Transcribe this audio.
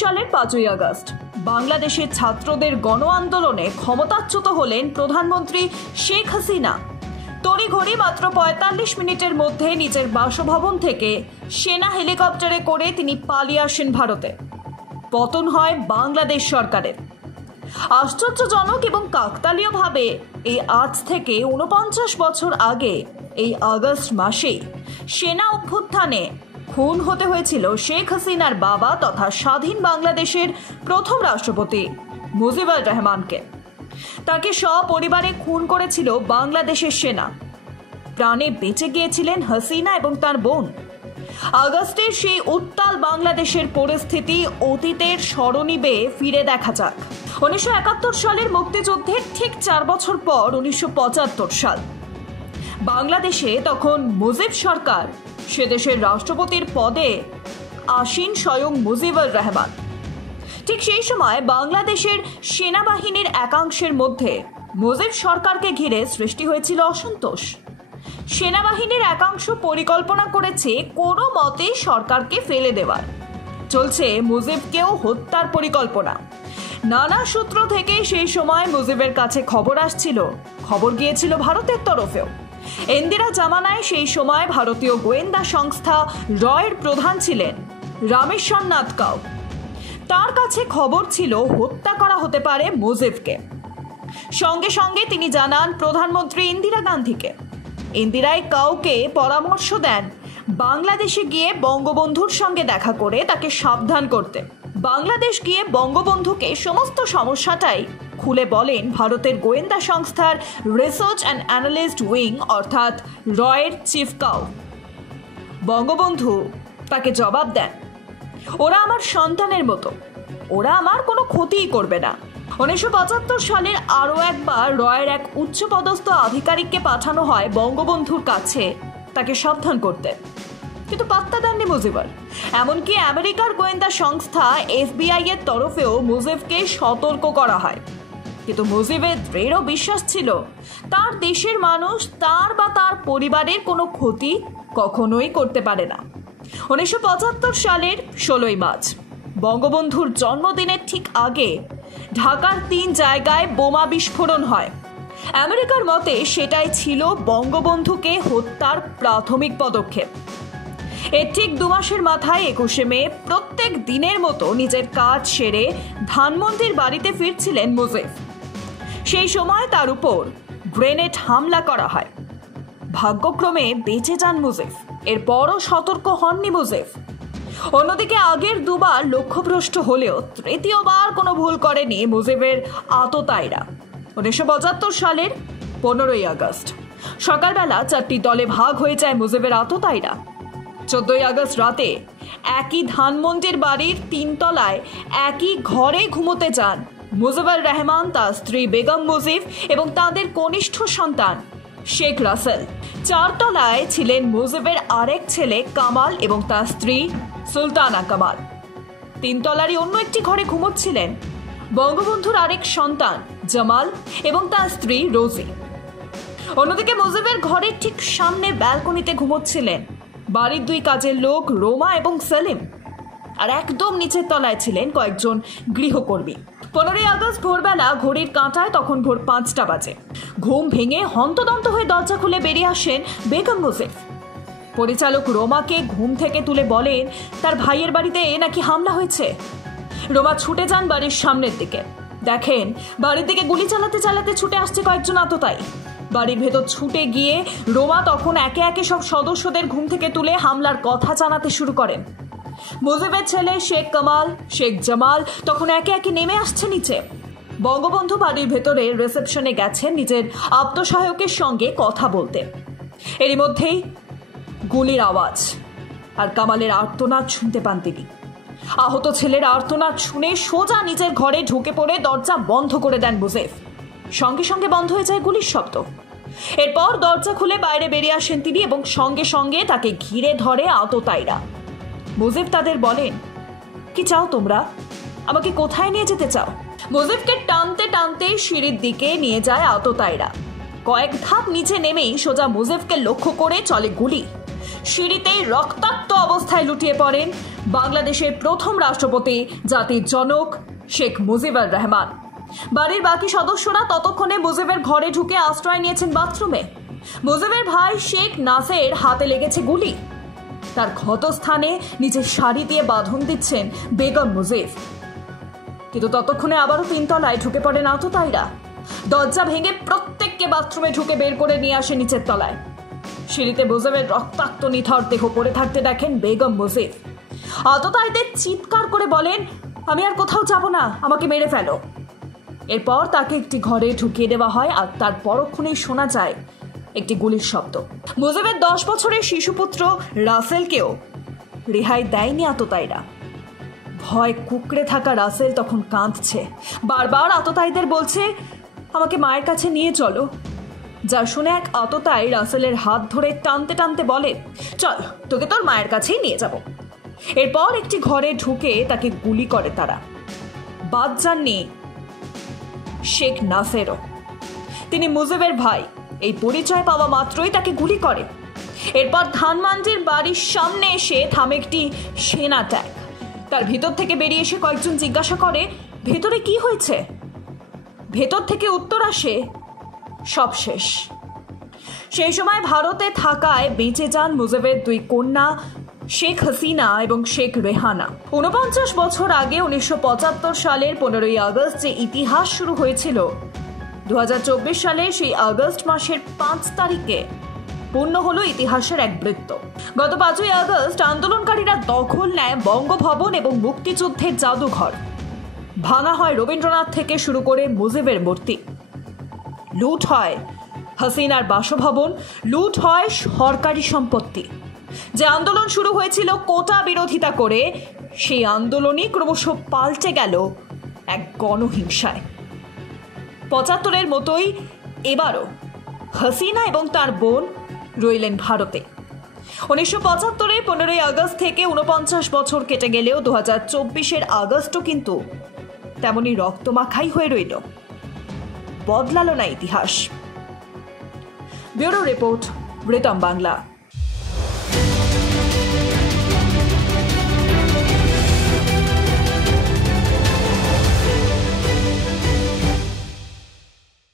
সালের 5ই আগস্ট বাংলাদেশের ছাত্রদের গণ আন্দোলনে ক্ষমতাচ্যুত হলেন প্রধানমন্ত্রী শেখ হাসিনা। তড়িঘড়ি মাত্র 45 মিনিটের মধ্যে নিজের বাসভবন থেকে সেনা হেলিকপ্টারে করে তিনি পালিয়ে আসেন ভারতে। পতন হয় বাংলাদেশ সরকারের। আশ্চর্যজনক এবং কাকতালীয়ভাবে এই আজ থেকে 49 বছর আগে এই আগস্ট মাসেই সেনা অভ্যুত্থানে খুন হতে হয়েছিল শেখ হাসিনার বাবা তথা স্বাধীন বাংলাদেশের প্রথম রাষ্ট্রপতি মুজিবুর রহমানকে। তাকে সপরিবারে খুন করেছিল বাংলাদেশের সেনা। প্রাণে বেঁচে গিয়েছিলেন হাসিনা এবং তার বোন। আগস্টের সেই উত্তাল বাংলাদেশের পরিস্থিতি অতীতের স্মরণীবে ফিরে দেখা যাক। 1971 সালের মুক্তিযুদ্ধের ঠিক 4 বছর পর 1975 সাল। বাংলাদেশে তখন মুজিব সরকার, সে দেশের রাষ্ট্রপতির পদে আসীন স্বয়ং মুজিবুর রহমান। ঠিক সেই সময় বাংলাদেশের সেনাবাহিনীর একাংশের মধ্যে মুজিব সরকারকে ঘিরে সৃষ্টি হয়েছিল অসন্তোষ। সেনাবাহিনীর একাংশ পরিকল্পনা করেছে কোনো মতে সরকারকে ফেলে দেওয়ার। চলছে মুজিবকেও হত্যার পরিকল্পনা। নানা সূত্র থেকে সেই সময় মুজিবের কাছে খবর আসছিল, খবর গিয়েছিল ভারতের তরফেও। ইন্দিরা জামানায় সেই সময় ভারতীয় গোয়েন্দা সংস্থা রয়ের প্রধান ছিলেন রামেশ্বর নাথ কাউ। তার কাছে খবর ছিল হত্যা করা হতে পারে মুজিবকে। সঙ্গে সঙ্গে তিনি জানান প্রধানমন্ত্রী ইন্দিরা গান্ধীকে। ইন্দিরাই কাউকে পরামর্শ দেন বাংলাদেশে গিয়ে বঙ্গবন্ধুর সঙ্গে দেখা করে তাকে সাবধান করতে। বাংলাদেশ গিয়ে বঙ্গবন্ধুকে সমস্ত সমস্যাটাই খুলে বলেন ভারতের গোয়েন্দা সংস্থার রিসার্চ অ্যান্ড অ্যানালিস্ট উইং অর্থাৎ রয়ের চিফ কাউ। বঙ্গবন্ধু তাকে জবাব দেন, ওরা আমার সন্তানের মতো, ওরা আমার কোনো ক্ষতিই করবে না। 1975 সালের আরও একবার রয়ের এক উচ্চপদস্থ আধিকারিককে পাঠানো হয় বঙ্গবন্ধুর কাছে তাকে সাবধান করতে, কিন্তু পাত্তা দেননি মুজিবুর। এমনকি আমেরিকার গোয়েন্দা সংস্থা FBI এর তরফেও মুজিবকে সতর্ক করা হয়, কিন্তু মুজিবের দৃঢ় বিশ্বাস ছিল তার দেশের মানুষ তার বা তার পরিবারের কোনো ক্ষতি কখনোই করতে পারে না। 1975 সালের 16ই মার্চ বঙ্গবন্ধুর জন্মদিনের ঠিক আগে ঢাকার 3 জায়গায় বোমা বিস্ফোরণ হয়। আমেরিকার মতে সেটাই ছিল বঙ্গবন্ধুকে হত্যার প্রাথমিক পদক্ষেপ। এর ঠিক 2 মাসের মাথায় 21শে মে প্রত্যেক দিনের মতো নিজের কাজ সেরে ধানমন্ডির বাড়িতে ফিরছিলেন মুজিব। সেই সময় তার উপর গ্রেনেড হামলা করা হয়। ভাগ্যক্রমে বেঁচে যান মুজিব। এরপরও সতর্ক হননি মুজিব। অন্যদিকে আগের 2 বার লক্ষ্যভ্রষ্ট হলেও তৃতীয়বার কোনো ভুল করেনি মুজিবের আততায়ীরা। 1975 সালের 15ই আগস্ট সকালবেলা 4টি দলে ভাগ হয়ে যায় মুজিবের আততায়ীরা। 14ই আগস্ট রাতে একই ধানমন্ডির বাড়ির 3 তলায় একই ঘরে ঘুমোতে যান মুজিবুর রহমান, তার স্ত্রী বেগম মুজিব এবং তাদের কনিষ্ঠ সন্তান শেখ রাসেল। 4 তলায় ছিলেন মুজিবের আরেক ছেলে কামাল এবং তার স্ত্রী সুলতানা কামাল। 3 তলারই অন্য একটি ঘরে ঘুমোচ্ছিলেন বঙ্গবন্ধুর আরেক সন্তান জামাল এবং তার স্ত্রী রোজি। অন্যদিকে মুজিবের ঘরের ঠিক সামনে ব্যালকনিতে ঘুমোচ্ছিলেন বাড়ির 2 কাজের লোক রোমা এবং সেলিম। আর একদম নিচের তলায় ছিলেন কয়েকজন গৃহকর্মী। 15ই আগস্ট ভোরবেলা ঘড়ির কাঁটায় তখন ভোর 5টা বাজে। ঘুম ভেঙে হন্তদন্ত হয়ে দরজা খুলে বেরিয়ে আসেন বেগম মুজিব। পরিচালক রোমাকে ঘুম থেকে তুলে বলেন তার ভাইয়ের বাড়িতে নাকি হামলা হয়েছে। রোমা ছুটে যান বাড়ির সামনের দিকে। দেখেন বাড়ির দিকে গুলি চালাতে চালাতে ছুটে আসছে কয়েকজন আততায়ী। বাড়ির ভেতর ছুটে গিয়ে রোমা তখন একে একে সব সদস্যদের ঘুম থেকে তুলে হামলার কথা জানাতে শুরু করেন। মুজিবের ছেলে শেখ কামাল, শেখ জামাল তখন একে একে নেমে আসছে নিচে। বঙ্গবন্ধু বাড়ির ভেতরে রিসেপশনে গেছেন নিজের আত্মসহায়কের সঙ্গে কথা বলতে। এরই মধ্যেই গুলির আওয়াজ আর কামালের আর্তনাদ শুনতে পান তিনি। আহত ছেলের আর্তনাদ শুনে সোজা নিজের ঘরে ঢুকে পড়ে দরজা বন্ধ করে দেন মুজিব। সঙ্গে সঙ্গে বন্ধ হয়ে যায় গুলির শব্দ। এরপর দরজা খুলে বাইরে বেরিয়ে আসেন তিনি এবং সঙ্গে সঙ্গে তাকে ঘিরে ধরে আততায়ীরা। মুজিব তাদের বলেন, কি চাও তোমরা? আমাকে কোথায় নিয়ে যেতে চাও? মুজিবকে টানতে টানতে সিঁড়ির দিকে নিয়ে যায় আততায়ীরা। কয়েক ধাপ নিচে নেমেই সোজা মুজিবকে লক্ষ্য করে চলে গুলি। সিঁড়িতেই রক্তাক্ত অবস্থায় লুটিয়ে পড়েন বাংলাদেশের প্রথম রাষ্ট্রপতি জাতির জনক শেখ মুজিবুর রহমান। বাড়ির বাকি সদস্যরা ততক্ষণে মুজিবের ঘরে ঢুকে আশ্রয় নিয়েছেন বাথরুমে। মুজিবের ভাই শেখ নাসের হাতে লেগেছে গুলি। তার ক্ষতস্থানে নিজের শাড়ি দিয়ে বাঁধন দিচ্ছেন বেগম মুজিব। কিন্তু ততক্ষণে আবারও 3 তলায় ঢুকে পড়েন আততায়ীরা। দরজা ভেঙে প্রত্যেককে বাথরুমে ঢুকে বের করে নিয়ে আসে নিচের তলায়। সিঁড়িতে মুজিবের রক্তাক্ত নিথর দেহ পড়ে থাকতে দেখেন বেগম মুজিব। আততায়ীদের চিৎকার করে বলেন, আমি আর কোথাও যাব না, আমাকে মেরে ফেলো। এরপর তাকে একটি ঘরে ঢুকিয়ে দেওয়া হয় আর তার পরক্ষণেই শোনা যায় একটি গুলির শব্দ। মুজিবের 10 বছরের শিশুপুত্র রাসেলকেও রেহাই দেয়নি আততায়ীরা। ভয় কুঁকড়ে থাকা রাসেল তখন কাঁদছে, বারবার আততায়ীদের বলছে, আমাকে মায়ের কাছে নিয়ে চলো। যা শুনে এক আততায়ী রাসেলের হাত ধরে টানতে টানতে বলে, চল তোকে তোর মায়ের কাছেই নিয়ে যাব। এরপর একটি ঘরে ঢুকে তাকে গুলি করে তারা। বাদ যাননি শেখ নাসেরও। তিনি মুজিবের ভাই, এই পরিচয় পাওয়া মাত্রই তাকে গুলি করে। এরপর ধানমন্ডির বাড়ির সামনে এসে থামে একটি সেনা ট্যাঙ্ক। তার ভিতর থেকে বেরিয়ে এসে কয়েকজন জিজ্ঞাসা করে, ভেতরে কি হয়েছে? ভেতর থেকে উত্তর আসে, সব শেষ। সেই সময় ভারতে থাকায় বেঁচে যান মুজিবের 2 কন্যা শেখ হাসিনা এবং শেখ রেহানা। 49 বছর আগে 1975 সালের 15ই আগস্ট যে ইতিহাস শুরু হয়েছিল, 2024 সালে সেই আগস্ট মাসের 5 তারিখে পূর্ণ হলো ইতিহাসের এক বৃত্ত। গত 5ই আগস্ট আন্দোলনকারীরা দখল নেয় বঙ্গভবন এবং মুক্তিযুদ্ধের জাদুঘর। ভাঙা হয় রবীন্দ্রনাথ থেকে শুরু করে মুজিবের মূর্তি। লুট হয় হাসিনার বাসভবন, লুট হয় সরকারি সম্পত্তি। যে আন্দোলন শুরু হয়েছিল কোটা বিরোধিতা করে, সেই আন্দোলনই ক্রমশ পাল্টে গেল এক গণহিংসায়। 75-এর মতোই এবারও হাসিনা এবং তার বোন রইলেন ভারতে। 1975-এ 15ই আগস্ট থেকে 49 বছর কেটে গেলেও 2024-এর আগস্টও কিন্তু তেমনই রক্তমাখাই হয়ে রইল, বদলালো না ইতিহাস। Bureau report, Ritam Bangla.